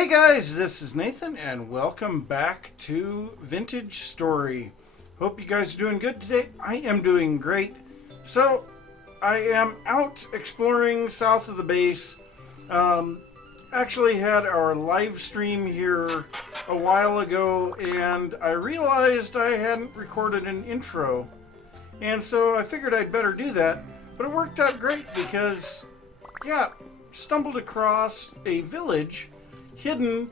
Hey guys, this is Nathan and welcome back to Vintage Story. Hope you guys are doing good today. I am doing great. So, I am out exploring south of the base. Actually had our live stream here a while ago and I realized I hadn't recorded an intro. And so I figured I'd better do that. But it worked out great because, stumbled across a village hidden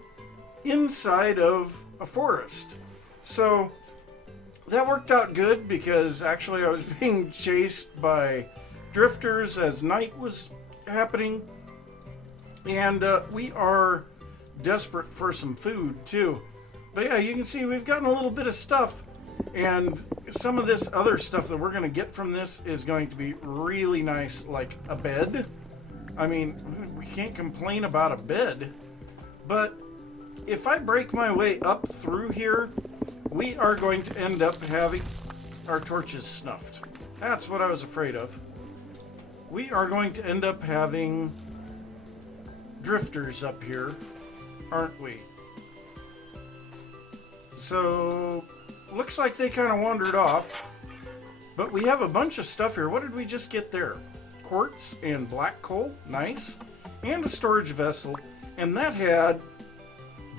inside of a forest. So that worked out good because actually I was being chased by drifters as night was happening. And we are desperate for some food too. But yeah, you can see we've gotten a little bit of stuff. And some of this other stuff that we're going to get from this is going to be really nice, like a bed. I mean, we can't complain about a bed. But if I break my way up through here, we are going to end up having our torches snuffed. That's what I was afraid of. We are going to end up having drifters up here, aren't we? So, looks like they kind of wandered off. But we have a bunch of stuff here. What did we just get there? Quartz and black coal, nice. And a storage vessel. And that had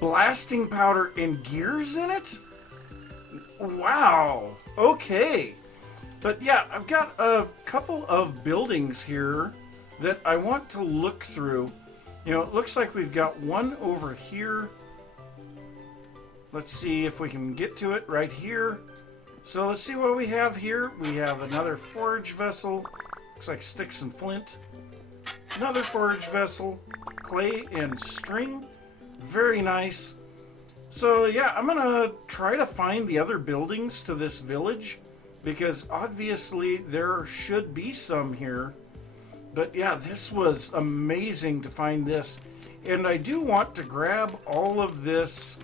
blasting powder and gears in it? Wow. Okay. But yeah, I've got a couple of buildings here that I want to look through. You know, it looks like we've got one over here. Let's see if we can get to it right here. So let's see what we have here. We have another forage vessel. Looks like sticks and flint. Another forage vessel. Clay and string. Very nice. So yeah, I'm gonna try to find the other buildings to this village because obviously there should be some here. But yeah, this was amazing to find this. And I do want to grab all of this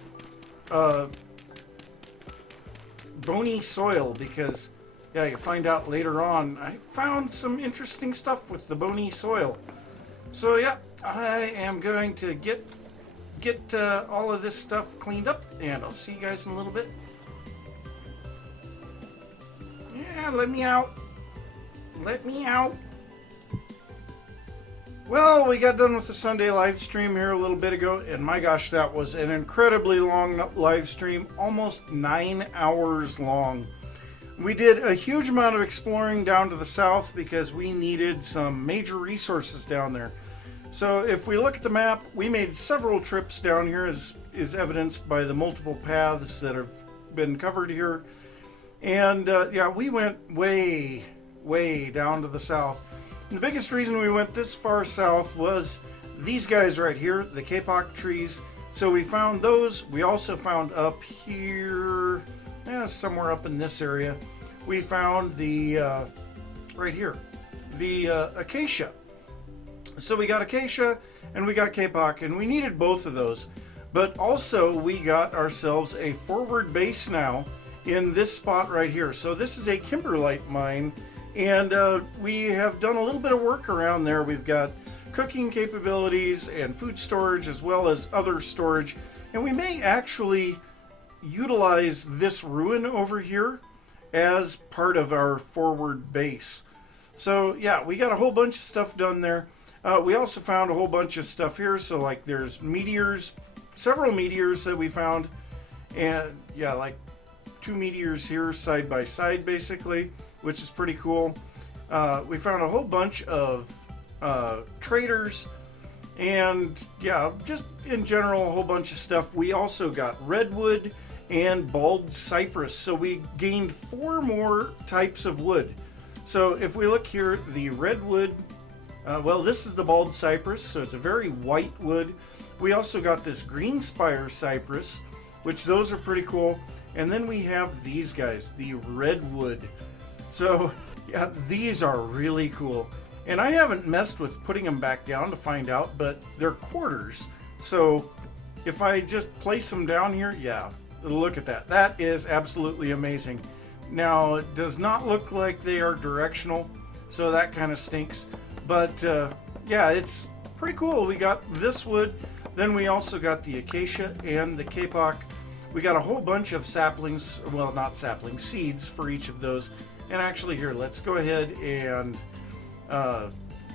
bony soil because yeah, you find out later on I found some interesting stuff with the bony soil. So yeah, I am going to get all of this stuff cleaned up, and I'll see you guys in a little bit. Yeah, let me out. Let me out. Well, we got done with the Sunday live stream here a little bit ago, and my gosh, that was an incredibly long live stream, almost 9 hours long. We did a huge amount of exploring down to the south because we needed some major resources down there. So if we look at the map, we made several trips down here as is evidenced by the multiple paths that have been covered here. And yeah, we went way, way down to the south. And the biggest reason we went this far south was these guys right here, the kapok trees. So we found those. We also found up here, somewhere up in this area, we found the, right here, the acacia. So we got acacia and we got kapok, and we needed both of those. But also we got ourselves a forward base now in this spot right here. So this is a kimberlite mine, and we have done a little bit of work around there. We've got cooking capabilities and food storage as well as other storage. And we may actually utilize this ruin over here as part of our forward base. So yeah, we got a whole bunch of stuff done there. We also found a whole bunch of stuff here. So like there's meteors, several meteors that we found. And yeah, like 2 meteors here side by side basically, which is pretty cool. We found a whole bunch of traders. And yeah, just in general, a whole bunch of stuff. We also got redwood and bald cypress. So we gained 4 more types of wood. So if we look here, the redwood, well, this is the bald cypress, so it's a very white wood. We also got this green spire cypress, which those are pretty cool. And then we have these guys, the redwood. So yeah, these are really cool. And I haven't messed with putting them back down to find out, but they're quarters. So if I just place them down here, yeah, look at that. That is absolutely amazing. Now, it does not look like they are directional, so that kind of stinks. But yeah, it's pretty cool. We got this wood. Then we also got the acacia and the kapok. We got a whole bunch of saplings, well, not saplings, seeds for each of those. And actually here, let's go ahead and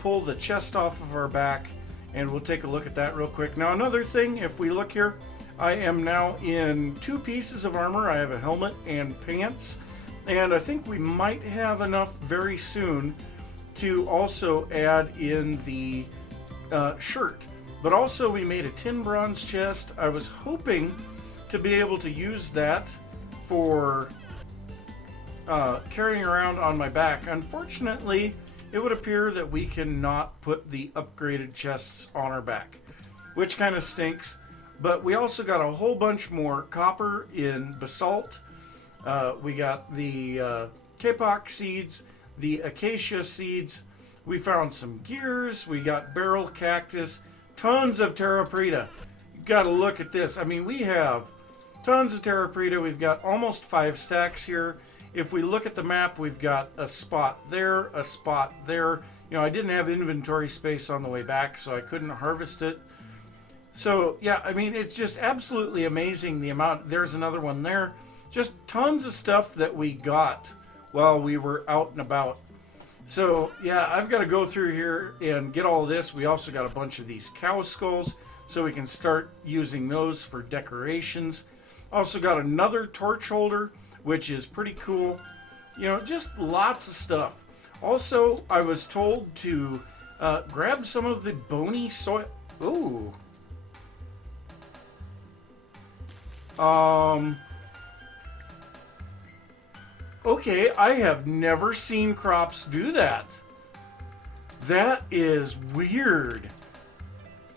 pull the chest off of our back, and we'll take a look at that real quick. Now another thing, if we look here, I am now in 2 pieces of armor. I have a helmet and pants, and I think we might have enough very soon to also add in the shirt. But also we made a tin bronze chest. I was hoping to be able to use that for carrying around on my back. Unfortunately, it would appear that we cannot put the upgraded chests on our back, which kind of stinks. But we also got a whole bunch more copper in basalt. We got the kapok seeds, the acacia seeds. We found some gears. We got barrel cactus, tons of terra preta. You got to look at this. I mean, we have tons of terra preta. We've got almost 5 stacks here. If we look at the map, we've got a spot there, a spot there. You know, I didn't have inventory space on the way back, so I couldn't harvest it. So, yeah, I mean, it's just absolutely amazing the amount. There's another one there. Just tons of stuff that we got while we were out and about. So, yeah, I've got to go through here and get all of this. We also got a bunch of these cow skulls, so we can start using those for decorations. Also got another torch holder, which is pretty cool. You know, just lots of stuff. Also, I was told to grab some of the bony soil. Ooh. Okay, I have never seen crops do that. That is weird.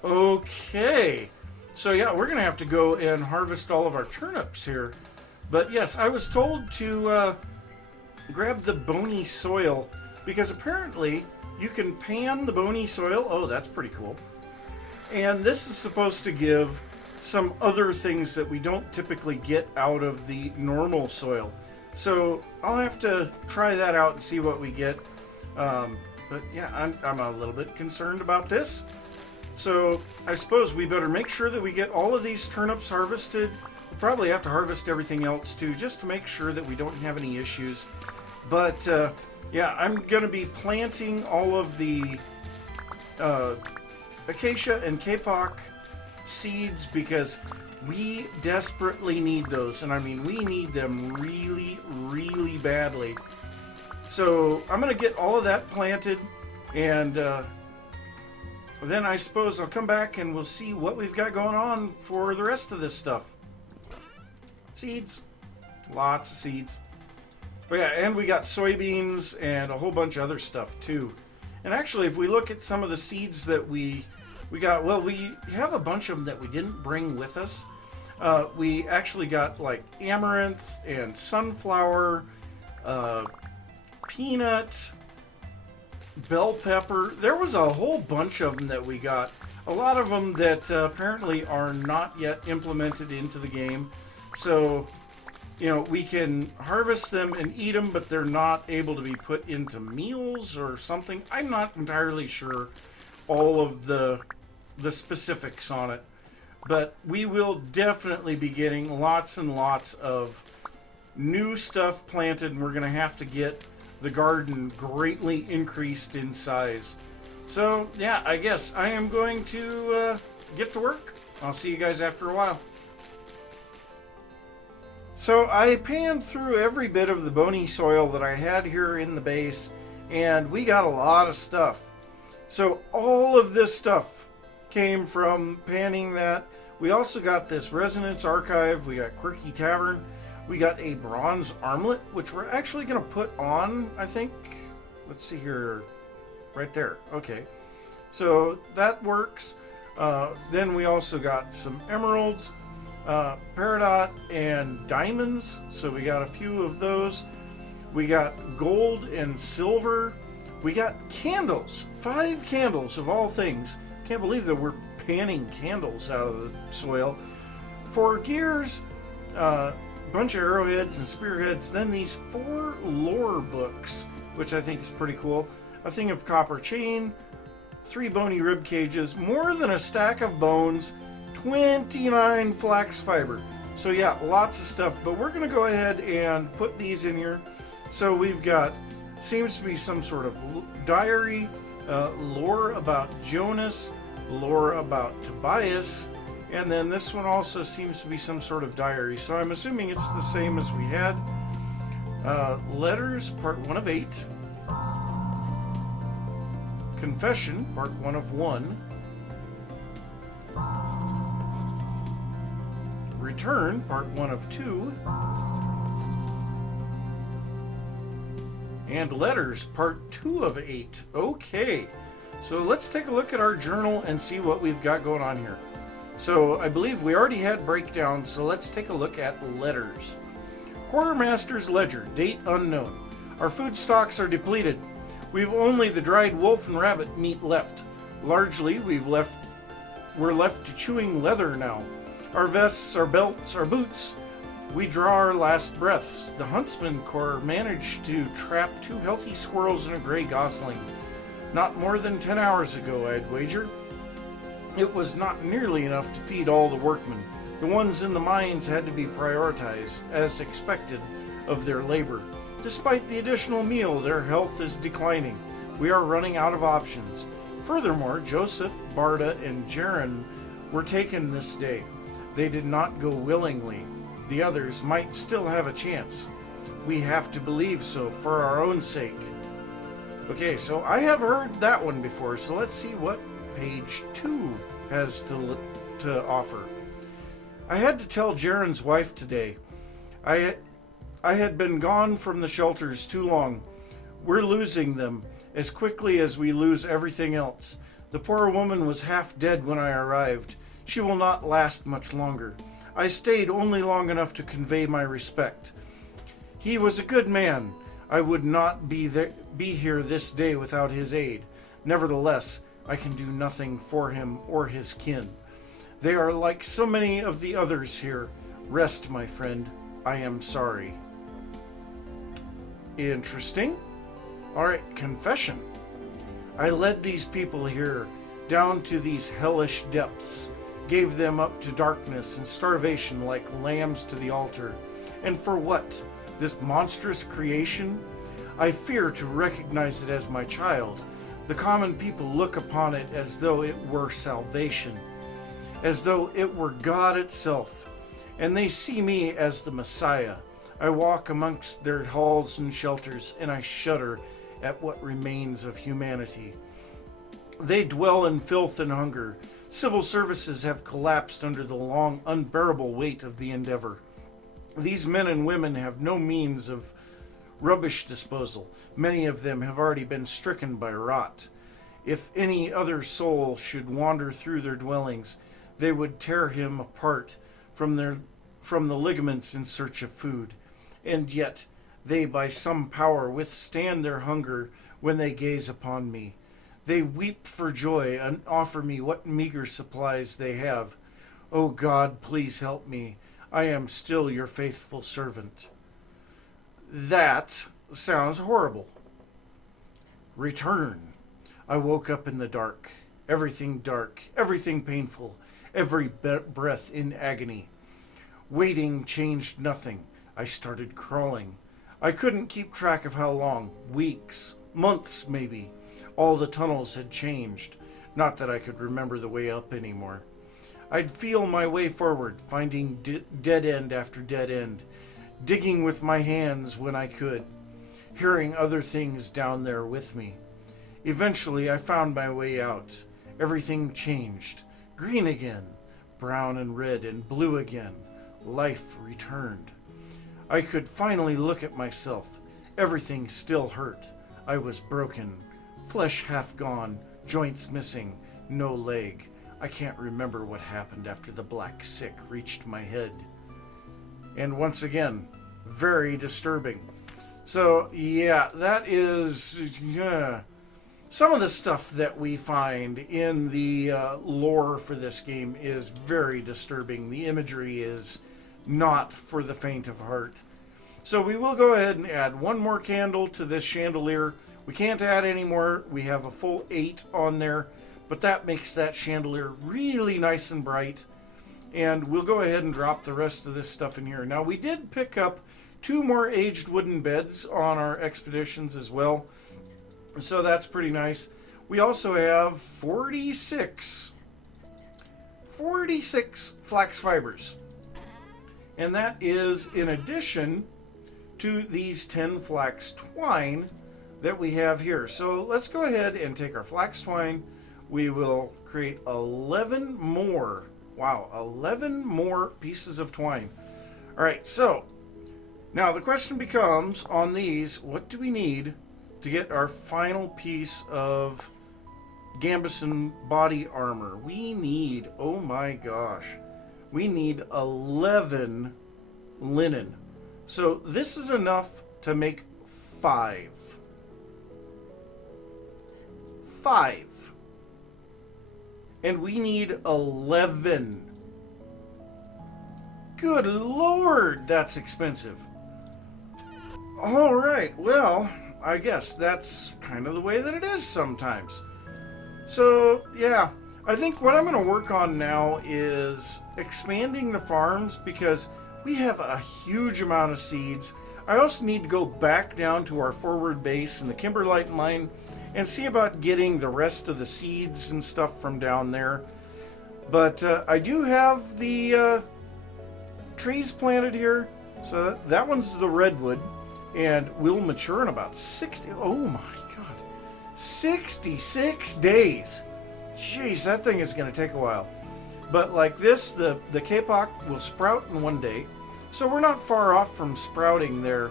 Okay. So yeah, we're going to have to go and harvest all of our turnips here. But yes, I was told to grab the bony soil, because apparently you can pan the bony soil. Oh, that's pretty cool. And this is supposed to give some other things that we don't typically get out of the normal soil. So I'll have to try that out and see what we get. But yeah, I'm a little bit concerned about this. So I suppose we better make sure that we get all of these turnips harvested. We'll probably have to harvest everything else too, just to make sure that we don't have any issues. But yeah, I'm going to be planting all of the acacia and kapok seeds, because we desperately need those. And I mean, we need them really, really badly. So I'm going to get all of that planted, and then I suppose I'll come back and we'll see what we've got going on for the rest of this stuff. Seeds. Lots of seeds. But yeah, and we got soybeans and a whole bunch of other stuff too. And actually, if we look at some of the seeds that we got, well, we have a bunch of them that we didn't bring with us. We actually got like amaranth and sunflower, peanut, bell pepper. There was a whole bunch of them that we got. A lot of them that apparently are not yet implemented into the game. So, you know, we can harvest them and eat them, but they're not able to be put into meals or something. I'm not entirely sure all of the specifics on it. But we will definitely be getting lots and lots of new stuff planted, and we're going to have to get the garden greatly increased in size. So, yeah, I guess I am going to get to work. I'll see you guys after a while. So I panned through every bit of the bony soil that I had here in the base, and we got a lot of stuff. So all of this stuff came from panning that. We also got this Resonance Archive, we got Quirky Tavern, we got a bronze armlet, which we're actually going to put on, I think. Let's see here, right there. Okay, so that works. Then we also got some emeralds, peridot, and diamonds, so we got a few of those. We got gold and silver. We got candles, 5 candles of all things. Can't believe that we're panning candles out of the soil. 4 gears, bunch of arrowheads and spearheads, then these 4 lore books, which I think is pretty cool. A thing of copper chain, 3 bony rib cages, more than a stack of bones, 29 flax fiber. So yeah, lots of stuff, but we're going to go ahead and put these in here. So we've got, seems to be some sort of diary, lore about Jonas, lore about Tobias, and then this one also seems to be some sort of diary. So I'm assuming it's the same as we had. Letters, part 1 of 8. Confession, part 1 of 1. Return, part 1 of 2. And letters, part 2 of 8. Okay, so let's take a look at our journal and see what we've got going on here. So I believe we already had breakdowns, so let's take a look at letters. Quartermaster's ledger, date unknown. Our food stocks are depleted. We've only the dried wolf and rabbit meat left. Largely, we're left to chewing leather now. Our vests, our belts, our boots. We draw our last breaths. The Huntsman Corps managed to trap 2 healthy squirrels and a gray gosling. Not more than 10 hours ago, I'd wager. It was not nearly enough to feed all the workmen. The ones in the mines had to be prioritized, as expected of their labor. Despite the additional meal, their health is declining. We are running out of options. Furthermore, Joseph, Barda, and Jaron were taken this day. They did not go willingly. The others might still have a chance. We have to believe so for our own sake. Okay, so I have heard that one before, so let's see what page 2 has to offer. I had to tell Jaron's wife today. I had been gone from the shelters too long. We're losing them as quickly as we lose everything else. The poor woman was half dead when I arrived. She will not last much longer. I stayed only long enough to convey my respect. He was a good man. I would not be here this day without his aid. Nevertheless, I can do nothing for him or his kin. They are like so many of the others here. Rest, my friend. I am sorry. Interesting. All right, confession. I led these people here down to these hellish depths, gave them up to darkness and starvation like lambs to the altar. And for what? This monstrous creation? I fear to recognize it as my child. The common people look upon it as though it were salvation, as though it were God itself, and they see me as the Messiah. I walk amongst their halls and shelters, and I shudder at what remains of humanity. They dwell in filth and hunger. Civil services have collapsed under the long, unbearable weight of the endeavor. These men and women have no means of rubbish disposal. Many of them have already been stricken by rot. If any other soul should wander through their dwellings, they would tear him apart from the ligaments in search of food. And yet they by some power withstand their hunger when they gaze upon me. They weep for joy and offer me what meager supplies they have. O God, please help me. I am still your faithful servant. That sounds horrible. Return. I woke up in the dark, everything painful, every breath in agony. Waiting changed nothing. I started crawling. I couldn't keep track of how long, weeks, months maybe. All the tunnels had changed. Not that I could remember the way up anymore. I'd feel my way forward, finding dead end after dead end, digging with my hands when I could, hearing other things down there with me. Eventually, I found my way out. Everything changed. Green again, brown and red and blue again. Life returned. I could finally look at myself. Everything still hurt. I was broken. Flesh half gone, joints missing, no leg. I can't remember what happened after the black sick reached my head. And once again, very disturbing. So, yeah, that is... some of the stuff that we find in the lore for this game is very disturbing. The imagery is not for the faint of heart. So we will go ahead and add one more candle to this chandelier. We can't add any more. We have a full 8 on there, but that makes that chandelier really nice and bright. And we'll go ahead and drop the rest of this stuff in here. Now, we did pick up 2 more aged wooden beds on our expeditions as well. So that's pretty nice. We also have 46 flax fibers. And that is in addition to these 10 flax twine that we have here. So let's go ahead and take our flax twine. We will create 11 more. Wow, 11 more pieces of twine. All right, so now the question becomes on these, what do we need to get our final piece of Gambeson body armor? We need, oh my gosh, we need 11 linen. So this is enough to make 5. 5. And we need 11. Good Lord, that's expensive. All right, well, I guess that's kind of the way that it is sometimes. So, yeah, I think what I'm going to work on now is expanding the farms because we have a huge amount of seeds. I also need to go back down to our forward base in the Kimberlite mine and see about getting the rest of the seeds and stuff from down there. But I do have the trees planted here. So that one's the redwood and will mature in about 60. Oh my God. 66 days. Jeez, that thing is going to take a while. But like this, the kapok will sprout in 1 day. So we're not far off from sprouting there.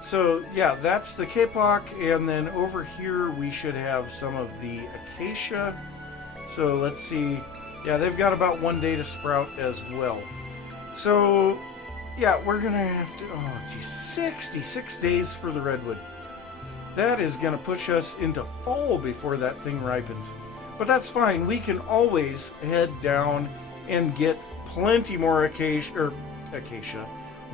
So yeah, that's the kapok, and then over here we should have some of the acacia. So let's see. Yeah, they've got about 1 day to sprout as well. So yeah, we're gonna have to, oh geez, 66 days for the redwood. That is gonna push us into fall before that thing ripens. But that's fine, we can always head down and get plenty more acacia,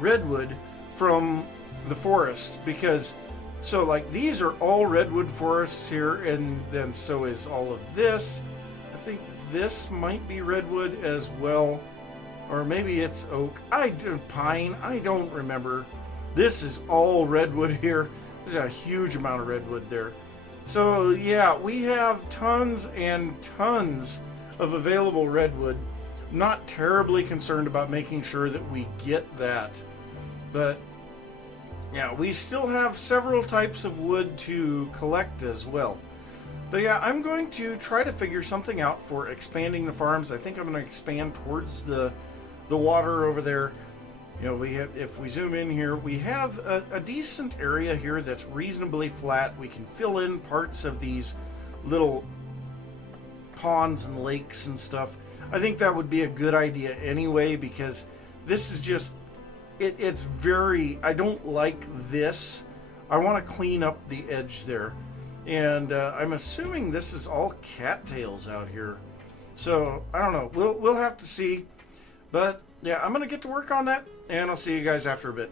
redwood from the forests, because so like these are all redwood forests here, and then so is all of this. I think this might be redwood as well, or maybe it's oak, pine, I don't remember. This is all redwood here. There's a huge amount of redwood there. So yeah, we have tons and tons of available redwood. Not terribly concerned about making sure that we get that, but yeah, we still have several types of wood to collect as well. But yeah, I'm going to try to figure something out for expanding the farms. I think I'm going to expand towards the water over there. You know, we have, if we zoom in here, we have a decent area here that's reasonably flat. We can fill in parts of these little ponds and lakes and stuff. I think that would be a good idea anyway, because this is just, it's very, I don't like this. I want to clean up the edge there. And I'm assuming this is all cattails out here. So, I don't know. We'll have to see. But, yeah, I'm going to get to work on that, and I'll see you guys after a bit.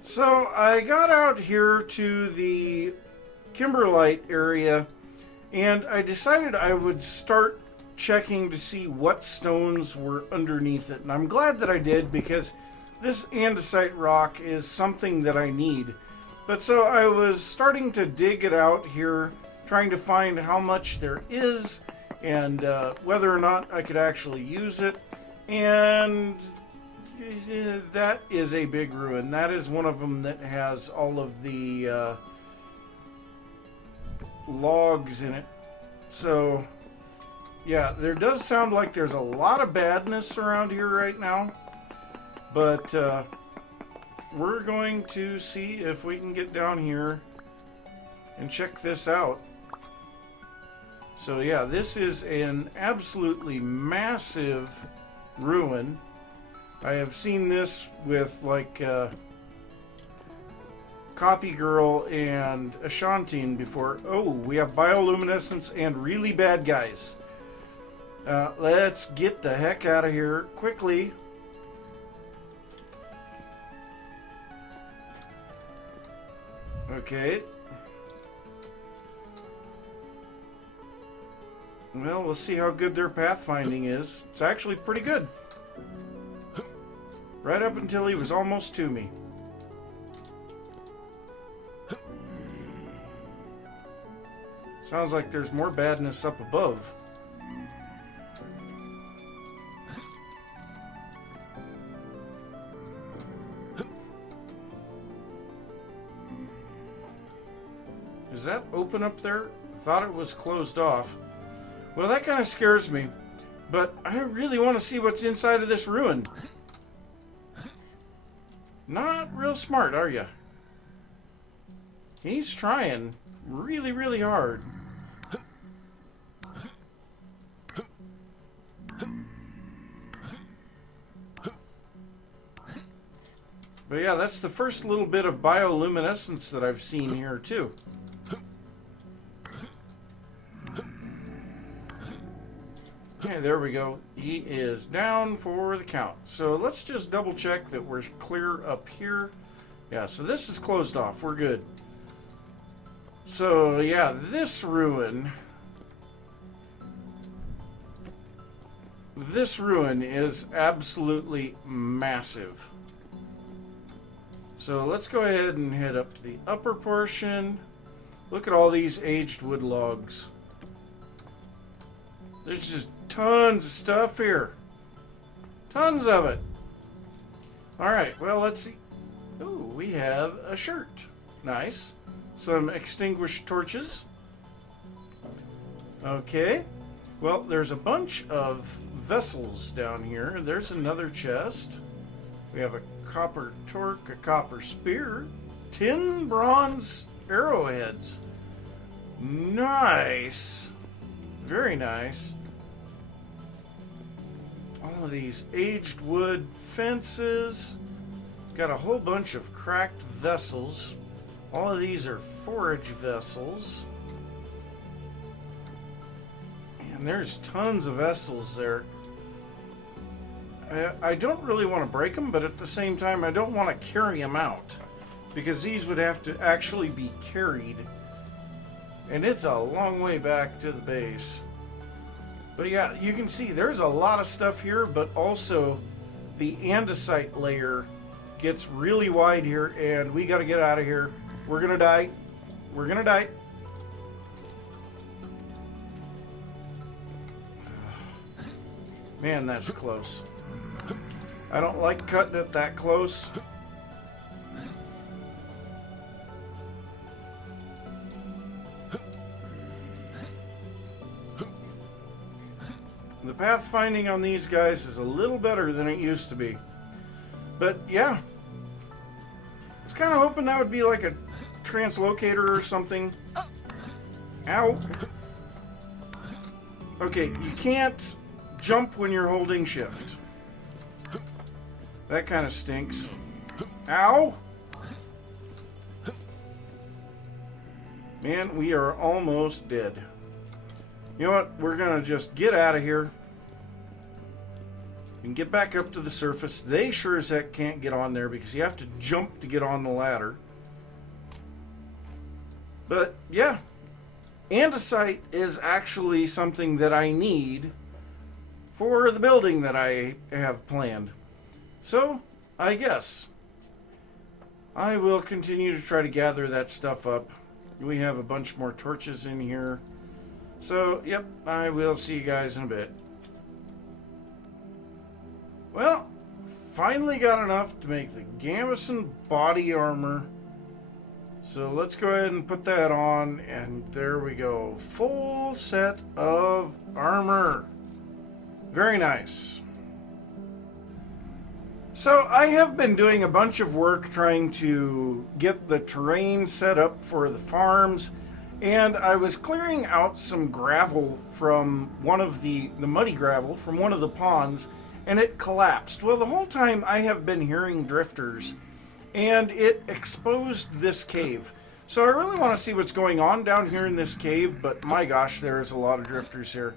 So, I got out here to the Kimberlite area, and I decided I would start checking to see what stones were underneath it. And I'm glad that I did, because this andesite rock is something that I need. But so I was starting to dig it out here, trying to find how much there is and whether or not I could actually use it. And that is a big ruin. That is one of them that has all of the logs in it. So yeah, there does sound like there's a lot of badness around here right now, but we're going to see if we can get down here and check this out. So yeah, this is an absolutely massive ruin. I have seen this with like Copy Girl and Ashantine before. Oh, we have bioluminescence and really bad guys. Let's get the heck out of here quickly. Okay. Well, we'll see how good their pathfinding is. It's actually pretty good. Right up until he was almost to me. Sounds like there's more badness up above. Is that open up there? Thought it was closed off. Well, that kind of scares me. But I really want to see what's inside of this ruin. Not real smart, are you? He's trying really, really hard. But yeah, that's the first little bit of bioluminescence that I've seen here too. Okay, there we go. He is down for the count. So let's just double check that we're clear up here. Yeah, so this is closed off. We're good. So yeah, this ruin is absolutely massive. So let's go ahead and head up to the upper portion. Look at all these aged wood logs. There's just tons of stuff here. Tons of it. Alright, well, let's see. Ooh, we have a shirt. Nice. Some extinguished torches. Okay. Well, there's a bunch of vessels down here. There's another chest. We have a copper torque, a copper spear, 10 bronze arrowheads. Nice. Very nice. All of these aged wood fences. Got a whole bunch of cracked vessels. All of these are forage vessels. And there's tons of vessels there. I don't really want to break them, but at the same time, I don't want to carry them out. Because these would have to actually be carried. And it's a long way back to the base. But yeah, you can see there's a lot of stuff here, but also the andesite layer gets really wide here, and we got to get out of here. We're going to die. We're going to die. Man, that's close. I don't like cutting it that close. The pathfinding on these guys is a little better than it used to be. But yeah, I was kind of hoping that would be like a translocator or something. Ow. Okay, you can't jump when you're holding shift. That kind of stinks. Ow! Man, we are almost dead. You know what? We're going to just get out of here and get back up to the surface. They sure as heck can't get on there because you have to jump to get on the ladder. But yeah, andesite is actually something that I need for the building that I have planned. So, I guess I will continue to try to gather that stuff up. We have a bunch more torches in here. So, yep, I will see you guys in a bit. Well, finally got enough to make the gambeson body armor. So let's go ahead and put that on, and there we go. Full set of armor. Very nice. So I have been doing a bunch of work trying to get the terrain set up for the farms, and I was clearing out some gravel from one of the muddy gravel from one of the ponds, and it collapsed. Well, the whole time I have been hearing drifters, and it exposed this cave. So I really want to see what's going on down here in this cave, but my gosh, there's a lot of drifters here.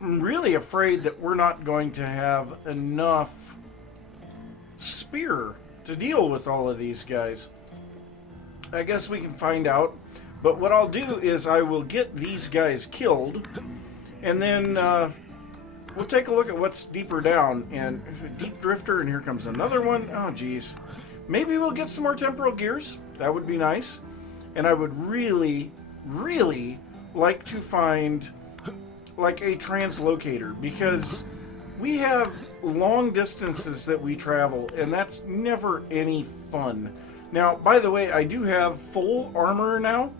I'm really afraid that we're not going to have enough spear to deal with all of these guys. I guess we can find out. But what I'll do is I will get these guys killed, And then we'll take a look at what's deeper down. And deep drifter, and here comes another one. Oh, geez. Maybe we'll get some more temporal gears. That would be nice. And I would really, really like to find like a translocator, because we have long distances that we travel, and that's never any fun. Now, by the way, I do have full armor now,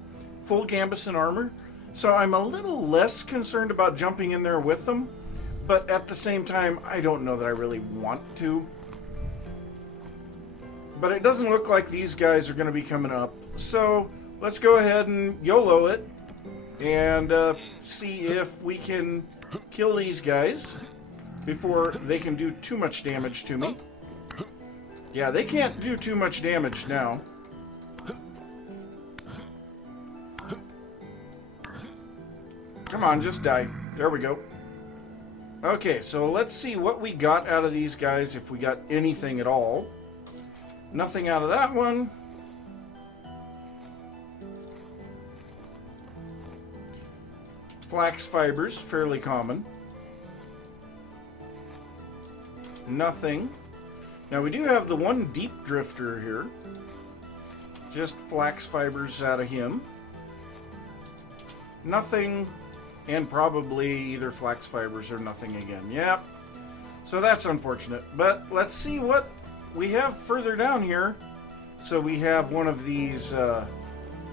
full Gambeson armor, so I'm a little less concerned about jumping in there with them, but at the same time, I don't know that I really want to. But it doesn't look like these guys are going to be coming up, so let's go ahead and YOLO it and see if we can kill these guys before they can do too much damage to me. Yeah, they can't do too much damage now. Come on, just die. There we go. Okay, so let's see what we got out of these guys, if we got anything at all. Nothing out of that one. Flax fibers, fairly common. Nothing. Now we do have the one deep drifter here. Just flax fibers out of him. Nothing, and probably either flax fibers or nothing again. Yep. So that's unfortunate. But let's see what we have further down here. So we have one of these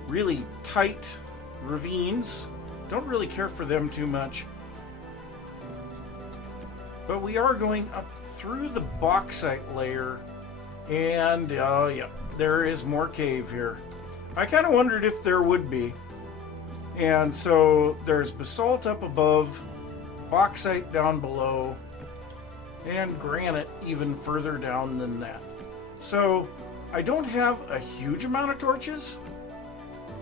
really tight ravines. Don't really care for them too much. But we are going up through the bauxite layer, and yeah, there is more cave here. I kind of wondered if there would be. And so there's basalt up above, bauxite down below, and granite even further down than that. So I don't have a huge amount of torches,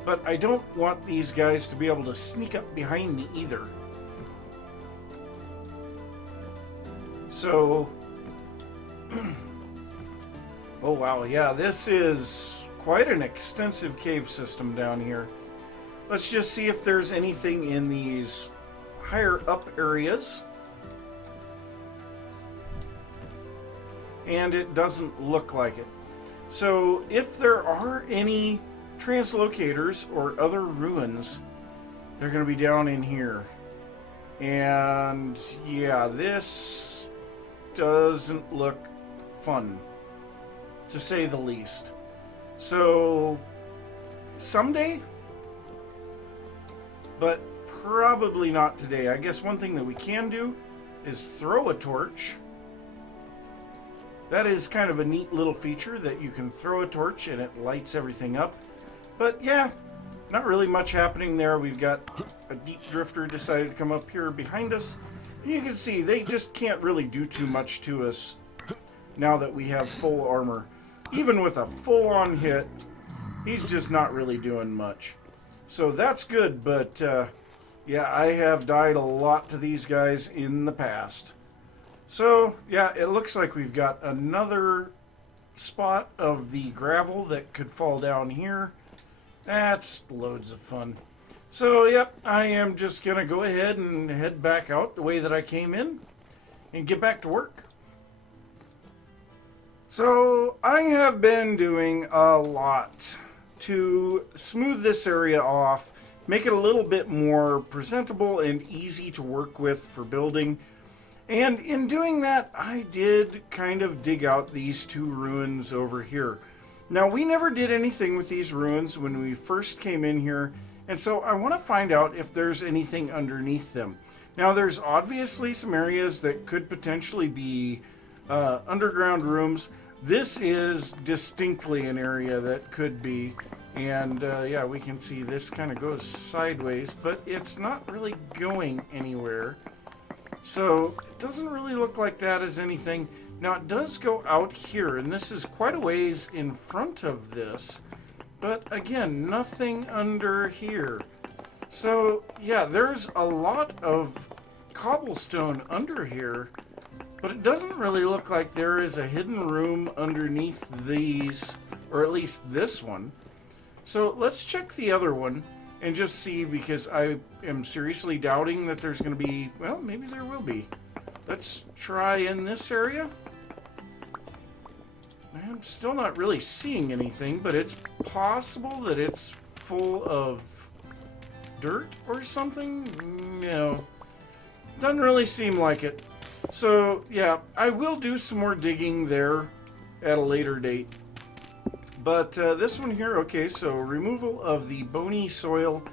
but I don't want these guys to be able to sneak up behind me either. So, oh wow, yeah, this is quite an extensive cave system down here. Let's just see if there's anything in these higher up areas. And it doesn't look like it. So if there are any translocators or other ruins, they're going to be down in here. And yeah, this doesn't look fun, to say the least. So someday, but probably not today. I guess one thing that we can do is throw a torch. That is kind of a neat little feature, that you can throw a torch and it lights everything up. But yeah, not really much happening there. We've got a deep drifter decided to come up here behind us. And you can see they just can't really do too much to us now that we have full armor. Even with a full-on hit, he's just not really doing much. So that's good, but yeah, I have died a lot to these guys in the past. So yeah, it looks like we've got another spot of the gravel that could fall down here. That's loads of fun. So yep, I am just gonna go ahead and head back out the way that I came in and get back to work. So I have been doing a lot to smooth this area off, make it a little bit more presentable and easy to work with for building. And in doing that, I did kind of dig out these two ruins over here. Now, we never did anything with these ruins when we first came in here, and so I want to find out if there's anything underneath them. Now, there's obviously some areas that could potentially be underground rooms. This is distinctly an area that could be, and yeah, we can see this kind of goes sideways, but it's not really going anywhere. So it doesn't really look like that is anything. Now it does go out here, and this is quite a ways in front of this, but again, nothing under here. So yeah, there's a lot of cobblestone under here, but it doesn't really look like there is a hidden room underneath these, or at least this one. So let's check the other one and just see, because I am seriously doubting that there's going to be, well, maybe there will be. Let's try in this area. I'm still not really seeing anything, but it's possible that it's full of dirt or something. No, doesn't really seem like it. So yeah, I will do some more digging there at a later date. But this one here, okay, so removal of the bony soil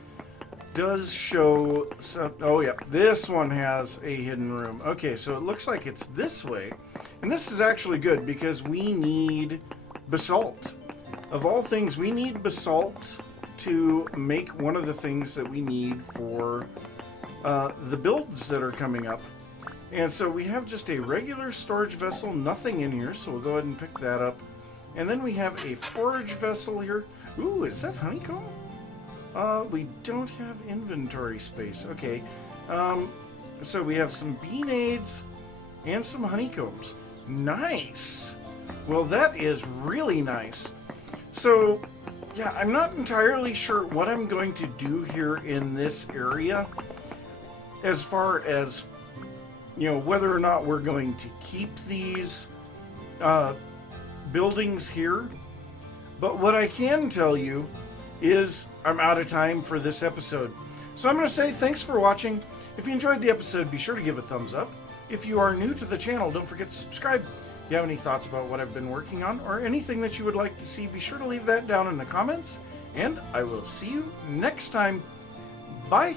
does show some, oh yeah, this one has a hidden room. Okay, so it looks like it's this way. And this is actually good because we need basalt. Of all things, we need basalt to make one of the things that we need for the builds that are coming up. And so we have just a regular storage vessel, nothing in here, so we'll go ahead and pick that up. And then we have a forage vessel here. Ooh, is that honeycomb? We don't have inventory space. Okay. So we have some bean aids and some honeycombs. Nice. Well, that is really nice. So, yeah, I'm not entirely sure what I'm going to do here in this area as far as, you know, whether or not we're going to keep these buildings here. But what I can tell you is I'm out of time for this episode. So I'm going to say thanks for watching. If you enjoyed the episode, be sure to give a thumbs up. If you are new to the channel, don't forget to subscribe. If you have any thoughts about what I've been working on or anything that you would like to see, be sure to leave that down in the comments. And I will see you next time. Bye.